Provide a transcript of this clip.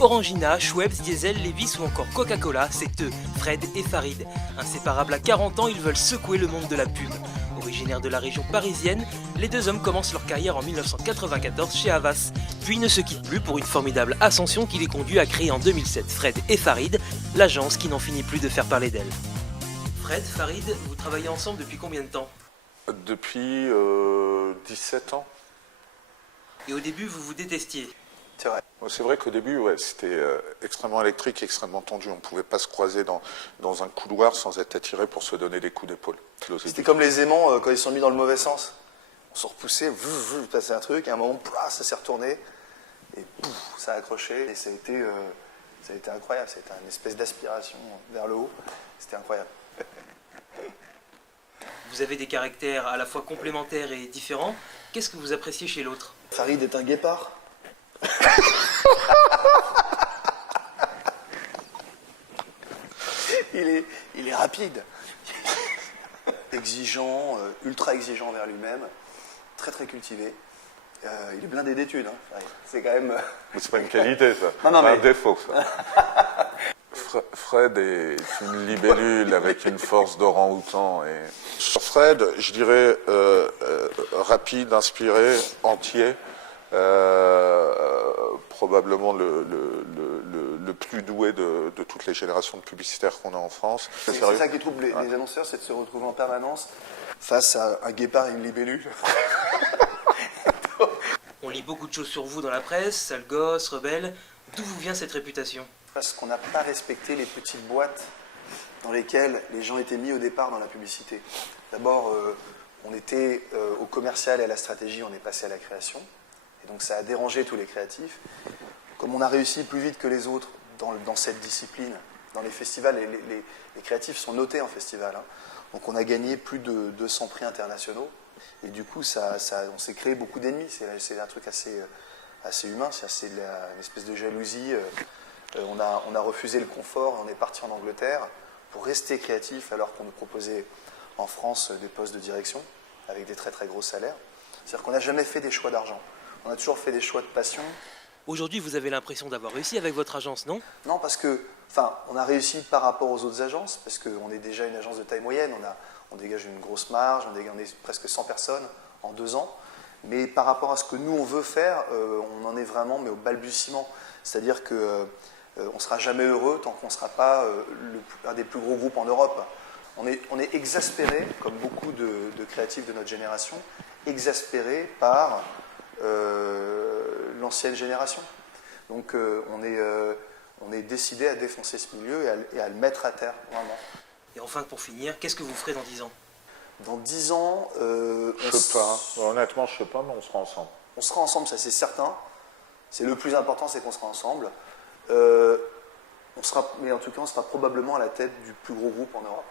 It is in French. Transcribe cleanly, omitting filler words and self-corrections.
Orangina, Schweppes, Diesel, Levi's ou encore Coca-Cola, c'est eux, Fred et Farid. Inséparables à 40 ans, ils veulent secouer le monde de la pub. Originaires de la région parisienne, les deux hommes commencent leur carrière en 1994 chez Havas, puis ne se quittent plus pour une formidable ascension qui les conduit à créer en 2007 Fred et Farid, l'agence qui n'en finit plus de faire parler d'elle. Fred, Farid, vous travaillez ensemble depuis combien de temps? Depuis 17 ans. Et au début, vous vous détestiez. C'est vrai. C'est vrai qu'au début, ouais, c'était extrêmement électrique, extrêmement tendu. On ne pouvait pas se croiser dans un couloir sans être attiré pour se donner des coups d'épaule. C'était comme les aimants quand ils sont mis dans le mauvais sens. On se repoussait, il passait un truc, et à un moment, ça s'est retourné, et pouf, ça a accroché, et ça a été incroyable. C'était une espèce d'aspiration vers le haut. C'était incroyable. Vous avez des caractères à la fois complémentaires et différents. Qu'est-ce que vous appréciez chez l'autre? Farid est un guépard. il est rapide, exigeant, ultra exigeant envers lui-même, très très cultivé. Il est blindé d'études. Hein. C'est quand même. C'est pas une qualité, ça. Non, mais... un défaut, ça. Fred est une libellule avec une force d'orang-outan. Et... Sur Fred, je dirais rapide, inspiré, entier. Probablement le plus doué de toutes les générations de publicitaires qu'on a en France. C'est ça qui trouble les annonceurs, c'est de se retrouver en permanence face à un guépard et une libellule. On lit beaucoup de choses sur vous dans la presse, sale gosse, rebelle. D'où vous vient cette réputation? Parce qu'on n'a pas respecté les petites boîtes dans lesquelles les gens étaient mis au départ dans la publicité. D'abord, on était au commercial et à la stratégie, on est passé à la création. Et donc ça a dérangé tous les créatifs. Comme on a réussi plus vite que les autres dans cette discipline, dans les festivals, les créatifs sont notés en festival. Hein. Donc on a gagné plus de 200 prix internationaux. Et du coup, on s'est créé beaucoup d'ennemis. C'est un truc assez humain, c'est une espèce de jalousie. On a refusé le confort, on est parti en Angleterre pour rester créatif alors qu'on nous proposait en France des postes de direction avec des très très gros salaires. C'est-à-dire qu'on n'a jamais fait des choix d'argent. On a toujours fait des choix de passion. Aujourd'hui, vous avez l'impression d'avoir réussi avec votre agence, non? Non, parce que, on a réussi par rapport aux autres agences, parce qu'on est déjà une agence de taille moyenne, on dégage une grosse marge, on est presque 100 personnes en 2 ans. Mais par rapport à ce que nous, on veut faire, on en est vraiment au balbutiement. C'est-à-dire qu'on ne sera jamais heureux tant qu'on ne sera pas un des plus gros groupes en Europe. On est exaspéré, comme beaucoup de créatifs de notre génération, exaspéré par l'ancienne génération. Donc on est décidé à défoncer ce milieu et à le mettre à terre, vraiment. Et enfin, pour finir, qu'est-ce que vous ferez dans 10 ans? Dans 10 ans... je sais pas. Honnêtement, je sais pas, mais on sera ensemble. On sera ensemble, ça c'est certain. C'est le plus important, c'est qu'on sera ensemble. Mais en tout cas, on sera probablement à la tête du plus gros groupe en Europe.